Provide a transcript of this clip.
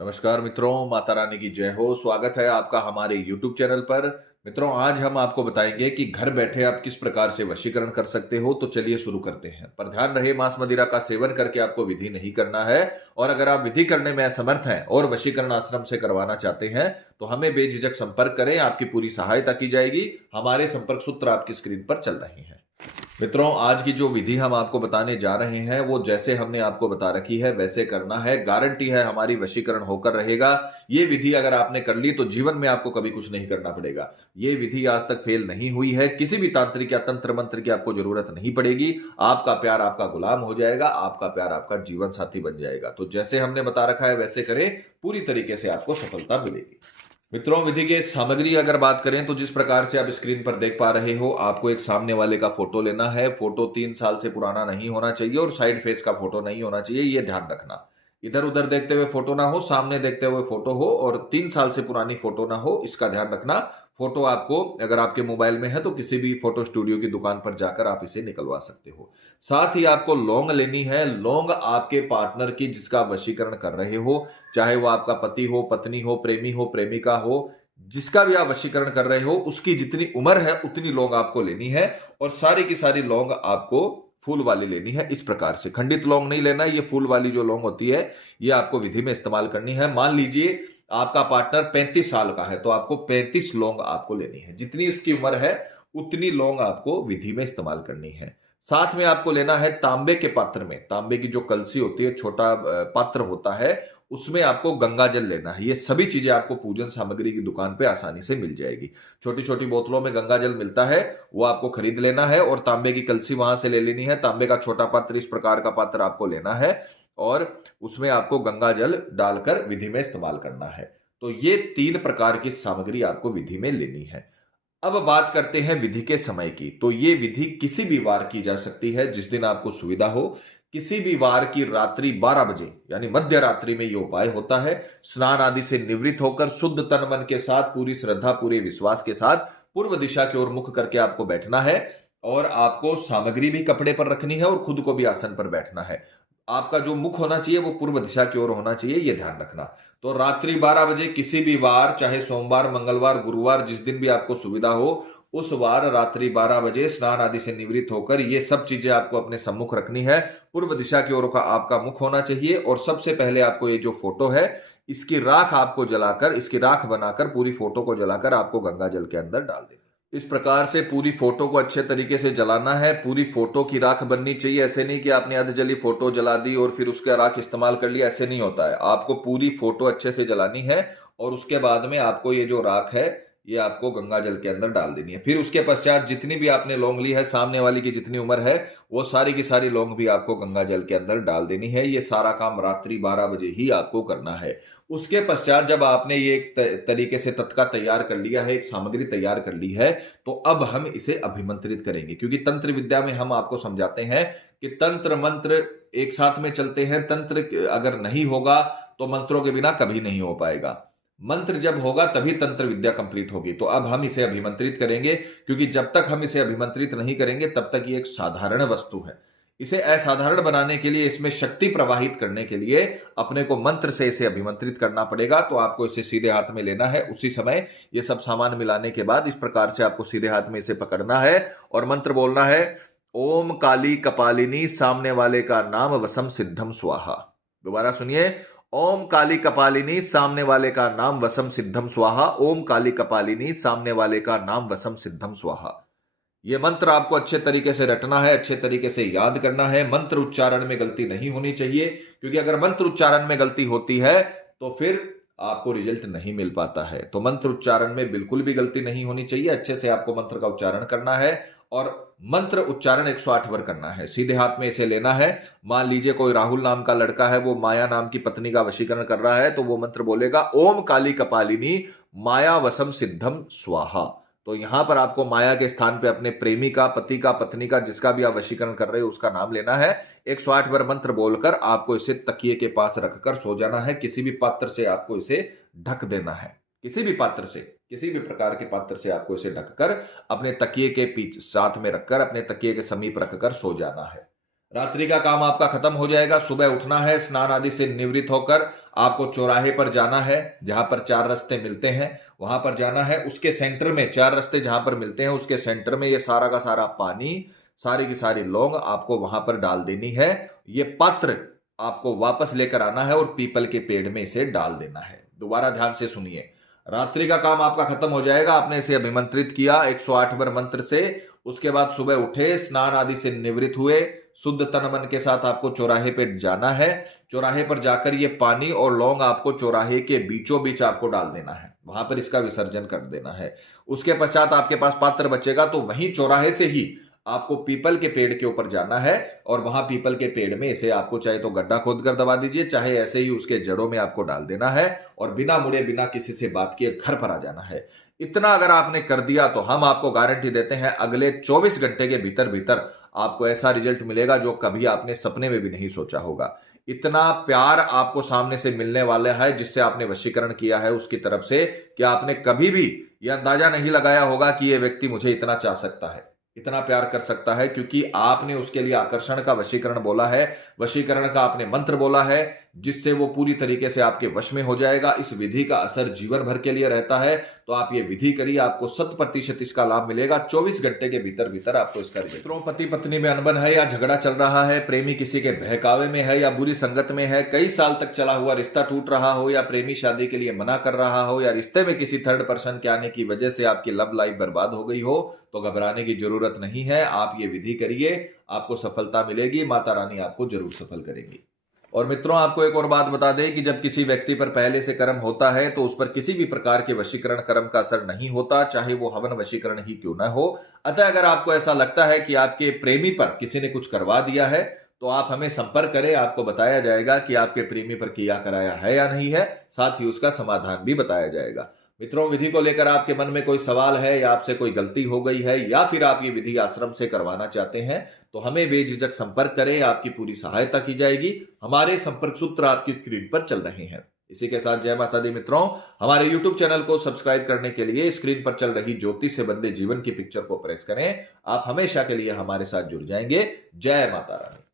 नमस्कार मित्रों, माता रानी की जय हो। स्वागत है आपका हमारे YouTube चैनल पर। मित्रों, आज हम आपको बताएंगे कि घर बैठे आप किस प्रकार से वशीकरण कर सकते हो। तो चलिए शुरू करते हैं। पर ध्यान रहे, मांस मदिरा का सेवन करके आपको विधि नहीं करना है। और अगर आप विधि करने में असमर्थ हैं और वशीकरण आश्रम से करवाना चाहते हैं तो हमें बेझिझक संपर्क करें, आपकी पूरी सहायता की जाएगी। हमारे संपर्क सूत्र आपकी स्क्रीन पर चल रहे हैं। मित्रों, आज की जो विधि हम आपको बताने जा रहे हैं वो जैसे हमने आपको बता रखी है वैसे करना है। गारंटी है हमारी, वशीकरण होकर रहेगा। ये विधि अगर आपने कर ली तो जीवन में आपको कभी कुछ नहीं करना पड़ेगा। ये विधि आज तक फेल नहीं हुई है। किसी भी तांत्रिक या तंत्र मंत्र की आपको जरूरत नहीं पड़ेगी। आपका प्यार आपका गुलाम हो जाएगा, आपका प्यार आपका जीवन साथी बन जाएगा। तो जैसे हमने बता रखा है वैसे करें, पूरी तरीके से आपको सफलता मिलेगी। मित्रों, विधि की सामग्री अगर बात करें तो जिस प्रकार से आप स्क्रीन पर देख पा रहे हो, आपको एक सामने वाले का फोटो लेना है। फोटो 3 साल से पुराना नहीं होना चाहिए और साइड फेस का फोटो नहीं होना चाहिए, ये ध्यान रखना। इधर उधर देखते हुए फोटो ना हो, सामने देखते हुए फोटो हो और 3 साल से पुरानी फोटो ना हो, इसका ध्यान रखना। फोटो आपको अगर आपके मोबाइल में है तो किसी भी फोटो स्टूडियो की दुकान पर जाकर आप इसे निकलवा सकते हो। साथ ही आपको लौंग लेनी है। लौंग आपके पार्टनर की, जिसका वशीकरण कर रहे हो, चाहे वो आपका पति हो, पत्नी हो, प्रेमी हो, प्रेमिका हो, जिसका भी आप वशीकरण कर रहे हो, उसकी जितनी उम्र है उतनी लौंग आपको लेनी है। और सारी की सारी लौंग आपको फूल वाली लेनी है। इस प्रकार से खंडित लौंग नहीं लेना, ये फूल वाली जो लौंग होती है ये आपको विधि में इस्तेमाल करनी है। मान लीजिए आपका पार्टनर 35 साल का है तो आपको 35 लौंग आपको लेनी है। जितनी उसकी उम्र है उतनी लौंग आपको विधि में इस्तेमाल करनी है। साथ में आपको लेना है तांबे के पात्र में, तांबे की जो कलसी होती है, छोटा पात्र होता है, उसमें आपको गंगा जल लेना है। ये सभी चीजें आपको पूजन सामग्री की दुकान पे आसानी से मिल जाएगी। छोटी छोटी बोतलों में गंगा जल मिलता है, वो आपको खरीद लेना है और तांबे की कलसी वहां से ले लेनी है। तांबे का छोटा पात्र, इस प्रकार का पात्र आपको लेना है और उसमें आपको गंगा जल डालकर विधि में इस्तेमाल करना है। तो ये 3 प्रकार की सामग्री आपको विधि में लेनी है। अब बात करते हैं विधि के समय की। तो ये विधि किसी भी वार की जा सकती है, जिस दिन आपको सुविधा हो। किसी भी वार की रात्रि 12 बजे यानी मध्य रात्रि में यह उपाय होता है। स्नान आदि से निवृत्त होकर शुद्ध तन मन के साथ, पूरी श्रद्धा पूरे विश्वास के साथ पूर्व दिशा की ओर मुख करके आपको बैठना है। और आपको सामग्री भी कपड़े पर रखनी है और खुद को भी आसन पर बैठना है। आपका जो मुख होना चाहिए वो पूर्व दिशा की ओर होना चाहिए, यह ध्यान रखना। तो रात्रि 12 बजे किसी भी वार, चाहे सोमवार, मंगलवार, गुरुवार, जिस दिन भी आपको सुविधा हो, उस वार रात्रि 12 बजे स्नान आदि से निवृत्त होकर ये सब चीजें आपको अपने सम्मुख रखनी है। पूर्व दिशा की ओर का आपका मुख होना चाहिए और सबसे पहले आपको ये जो फोटो है, इसकी राख आपको जलाकर, इसकी राख बनाकर पूरी फोटो को जलाकर आपको गंगा जल के अंदर डाल देनी। इस प्रकार से पूरी फोटो को अच्छे तरीके से जलाना है। पूरी फोटो की राख बननी चाहिए। ऐसे नहीं कि आपने आधी जली फोटो जला दी और फिर उसका राख इस्तेमाल कर लिया, ऐसे नहीं होता है। आपको पूरी फोटो अच्छे से जलानी है और उसके बाद में आपको ये जो राख है ये आपको गंगा जल के अंदर डाल देनी है। फिर उसके पश्चात जितनी भी आपने लौंग ली है, सामने वाली की जितनी उम्र है, वो सारी की सारी लौंग भी आपको गंगा जल के अंदर डाल देनी है। ये सारा काम रात्रि 12 बजे ही आपको करना है। उसके पश्चात जब आपने ये एक तरीके से तत्का तैयार कर लिया है, एक सामग्री तैयार कर ली है, तो अब हम इसे अभिमंत्रित करेंगे। क्योंकि तंत्र विद्या में हम आपको समझाते हैं कि तंत्र मंत्र एक साथ में चलते हैं। तंत्र अगर नहीं होगा तो मंत्रों के बिना कभी नहीं हो पाएगा। मंत्र जब होगा तभी तंत्र विद्या कंप्लीट होगी। तो अब हम इसे अभिमंत्रित करेंगे, क्योंकि जब तक हम इसे अभिमंत्रित नहीं करेंगे तब तक ये एक साधारण वस्तु है। इसे असाधारण बनाने के लिए, इसमें शक्ति प्रवाहित करने के लिए अपने को मंत्र से इसे अभिमंत्रित करना पड़ेगा। तो आपको इसे सीधे हाथ में लेना है। उसी समय ये सब सामान मिलाने के बाद इस प्रकार से आपको सीधे हाथ में इसे पकड़ना है और मंत्र बोलना है, ओम काली कपालिनी, सामने वाले का नाम वसम सिद्धम स्वाहा। दोबारा सुनिए, ओम काली कपालिनी, सामने वाले का नाम वसम सिद्धम स्वाहा। ओम काली कपालिनी, सामने वाले का नाम वसम सिद्धम स्वाहा। यह मंत्र आपको अच्छे तरीके से रटना है, अच्छे तरीके से याद करना है। मंत्र उच्चारण में गलती नहीं होनी चाहिए, क्योंकि अगर मंत्र उच्चारण में गलती होती है तो फिर आपको रिजल्ट नहीं मिल पाता है। तो मंत्र उच्चारण में बिल्कुल भी गलती नहीं होनी चाहिए। अच्छे से आपको मंत्र का उच्चारण करना है और मंत्र उच्चारण 108 बार करना है। सीधे हाथ में इसे लेना है। मान लीजिए कोई राहुल नाम का लड़का है, वो माया नाम की पत्नी का वशीकरण कर रहा है, तो वो मंत्र बोलेगा, ओम काली कपालिनी माया वसम सिद्धम स्वाहा। तो यहां पर आपको माया के स्थान पे अपने प्रेमी का, पति का, पत्नी का, जिसका भी आप वशीकरण कर रहे हो उसका नाम लेना है। 108 बार मंत्र बोलकर आपको इसे तकिए के पास रखकर सो जाना है। किसी भी पात्र से आपको इसे ढक देना है। किसी भी पात्र से, किसी भी प्रकार के पात्र से आपको इसे ढककर अपने तकिए के पीछे साथ में रखकर, अपने तकिए के समीप रखकर सो जाना है। रात्रि का काम आपका खत्म हो जाएगा। सुबह उठना है, स्नान आदि से निवृत्त होकर आपको चौराहे पर जाना है, जहां पर चार रास्ते मिलते हैं वहां पर जाना है। उसके सेंटर में, चार रास्ते जहां पर मिलते हैं उसके सेंटर में ये सारा का सारा पानी, सारी की सारी लौंग आपको वहां पर डाल देनी है। ये पात्र आपको वापस लेकर आना है और पीपल के पेड़ में इसे डाल देना है। दोबारा ध्यान से सुनिए। रात्रि का काम आपका खत्म हो जाएगा, आपने इसे अभिमंत्रित किया 108 बार मंत्र से। उसके बाद सुबह उठे, स्नान आदि से निवृत्त हुए, शुद्ध तन मन के साथ आपको चौराहे पे जाना है। चौराहे पर जाकर ये पानी और लौंग आपको चौराहे के बीचों बीच आपको डाल देना है, वहां पर इसका विसर्जन कर देना है। उसके पश्चात आपके पास पात्र बचेगा तो वहीं चौराहे से ही आपको पीपल के पेड़ के ऊपर जाना है और वहां पीपल के पेड़ में इसे आपको चाहे तो गड्ढा खोद कर दबा दीजिए, चाहे ऐसे ही उसके जड़ों में आपको डाल देना है और बिना मुड़े बिना किसी से बात किए घर पर आ जाना है। इतना अगर आपने कर दिया तो हम आपको गारंटी देते हैं अगले 24 घंटे के भीतर भीतर आपको ऐसा रिजल्ट मिलेगा जो कभी आपने सपने में भी नहीं सोचा होगा। इतना प्यार आपको सामने से मिलने वाला है जिससे आपने वशीकरण किया है उसकी तरफ से, कि आपने कभी भी यह अंदाजा नहीं लगाया होगा कि यह व्यक्ति मुझे इतना चाह सकता है, इतना प्यार कर सकता है, क्योंकि आपने उसके लिए आकर्षण का वशीकरण बोला है, वशीकरण का आपने मंत्र बोला है, जिससे वो पूरी तरीके से आपके वश में हो जाएगा। इस विधि का असर जीवन भर के लिए रहता है, तो आप ये विधि करिए, आपको 100% इसका लाभ मिलेगा। 24 घंटे के भीतर भीतर आपको इसका रिजल्ट। मित्रों, पति पत्नी में अनबन है या झगड़ा चल रहा है, प्रेमी किसी के बहकावे में है या बुरी संगत में है, कई साल तक चला हुआ रिश्ता टूट रहा हो या प्रेमी शादी के लिए मना कर रहा हो या रिश्ते में किसी थर्ड पर्सन के आने की वजह से आपकी लव लाइफ बर्बाद हो गई हो, तो घबराने की जरूरत नहीं है। आप ये विधि करिए, आपको सफलता मिलेगी, माता रानी आपको जरूर सफल करेंगी। और मित्रों, आपको एक और बात बता दें कि जब किसी व्यक्ति पर पहले से कर्म होता है तो उस पर किसी भी प्रकार के वशीकरण कर्म का असर नहीं होता, चाहे वो हवन वशीकरण ही क्यों न हो। अतः अगर आपको ऐसा लगता है कि आपके प्रेमी पर किसी ने कुछ करवा दिया है तो आप हमें संपर्क करें, आपको बताया जाएगा कि आपके प्रेमी पर किया कराया है या नहीं है, साथ ही उसका समाधान भी बताया जाएगा। मित्रों, विधि को लेकर आपके मन में कोई सवाल है या आपसे कोई गलती हो गई है या फिर आप ये विधि आश्रम से करवाना चाहते हैं तो हमें बेझिझक संपर्क करें, आपकी पूरी सहायता की जाएगी। हमारे संपर्क सूत्र आपकी स्क्रीन पर चल रहे हैं। इसी के साथ जय माता दी मित्रों, हमारे YouTube चैनल को सब्सक्राइब करने के लिए स्क्रीन पर चल रही ज्योति से बदले जीवन की पिक्चर को प्रेस करें। आप हमेशा के लिए हमारे साथ जुड़ जाएंगे। जय माता रानी।